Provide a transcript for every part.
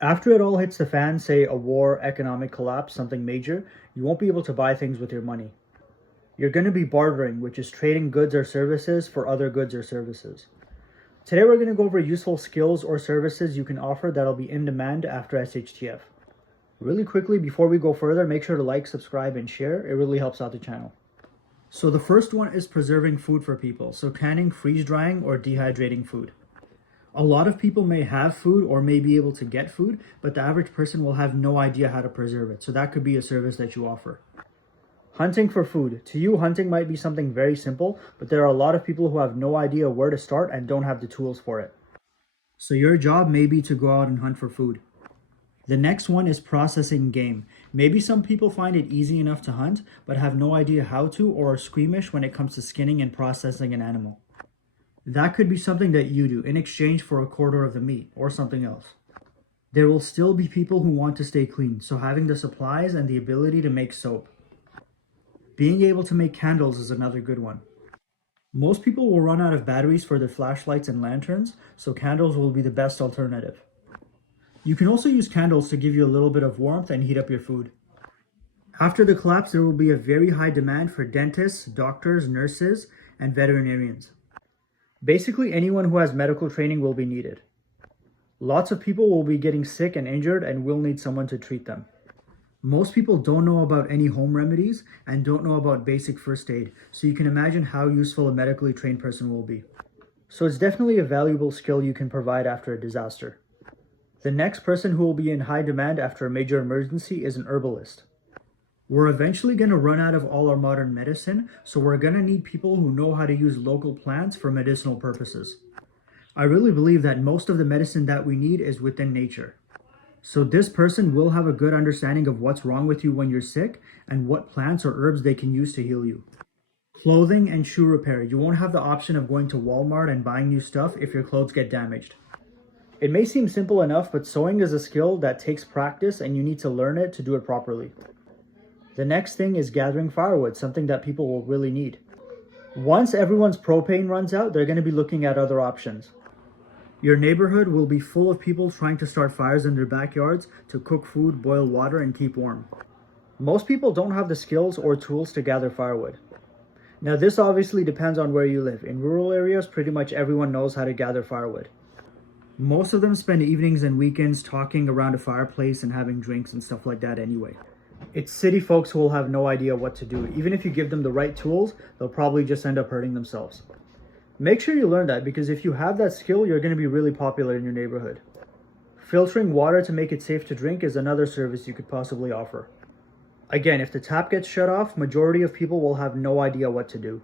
After it all hits the fan, say a war, economic collapse, something major, you won't be able to buy things with your money. You're going to be bartering, which is trading goods or services for other goods or services. Today we're going to go over useful skills or services you can offer that'll be in demand after SHTF. Really quickly, before we go further, make sure to like, subscribe, and share. It really helps out the channel. So the first one is preserving food for people. So canning, freeze drying, or dehydrating food. A lot of people may have food or may be able to get food, but the average person will have no idea how to preserve it. So that could be a service that you offer. Hunting for food. To you, hunting might be something very simple, but there are a lot of people who have no idea where to start and don't have the tools for it. So your job may be to go out and hunt for food. The next one is processing game. Maybe some people find it easy enough to hunt, but have no idea how to or are squeamish when it comes to skinning and processing an animal. That could be something that you do in exchange for a quarter of the meat or something else. There will still be people who want to stay clean, so having the supplies and the ability to make soap. Being able to make candles is another good one. Most people will run out of batteries for their flashlights and lanterns, so candles will be the best alternative. You can also use candles to give you a little bit of warmth and heat up your food. After the collapse, there will be a very high demand for dentists, doctors, nurses, and veterinarians. Basically, anyone who has medical training will be needed. Lots of people will be getting sick and injured and will need someone to treat them. Most people don't know about any home remedies and don't know about basic first aid, so you can imagine how useful a medically trained person will be. So it's definitely a valuable skill you can provide after a disaster. The next person who will be in high demand after a major emergency is an herbalist. We're eventually going to run out of all our modern medicine, so we're going to need people who know how to use local plants for medicinal purposes. I really believe that most of the medicine that we need is within nature. So this person will have a good understanding of what's wrong with you when you're sick and what plants or herbs they can use to heal you. Clothing and shoe repair. You won't have the option of going to Walmart and buying new stuff if your clothes get damaged. It may seem simple enough, but sewing is a skill that takes practice and you need to learn it to do it properly. The next thing is gathering firewood, something that people will really need. Once everyone's propane runs out, they're going to be looking at other options. Your neighborhood will be full of people trying to start fires in their backyards to cook food, boil water, and keep warm. Most people don't have the skills or tools to gather firewood. Now, this obviously depends on where you live. In rural areas, pretty much everyone knows how to gather firewood. Most of them spend evenings and weekends talking around a fireplace and having drinks and stuff like that anyway. It's city folks who will have no idea what to do. Even if you give them the right tools, they'll probably just end up hurting themselves. Make sure you learn that, because if you have that skill, you're going to be really popular in your neighborhood. Filtering water to make it safe to drink is another service you could possibly offer. Again, if the tap gets shut off, majority of people will have no idea what to do.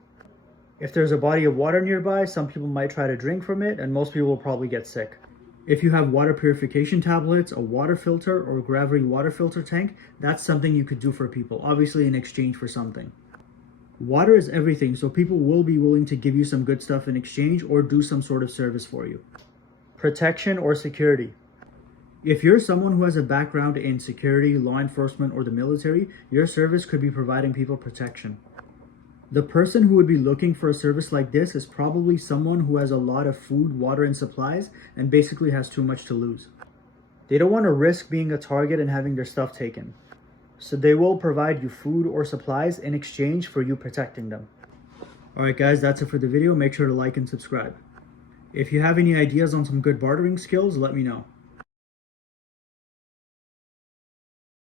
If there's a body of water nearby, some people might try to drink from it, and most people will probably get sick. If you have water purification tablets, a water filter, or a gravity water filter tank, that's something you could do for people, obviously in exchange for something. Water is everything, so people will be willing to give you some good stuff in exchange or do some sort of service for you. Protection or security. If you're someone who has a background in security, law enforcement, or the military, your service could be providing people protection. The person who would be looking for a service like this is probably someone who has a lot of food, water, and supplies and basically has too much to lose. They don't want to risk being a target and having their stuff taken. So they will provide you food or supplies in exchange for you protecting them. Alright guys, that's it for the video. Make sure to like and subscribe. If you have any ideas on some good bartering skills, let me know.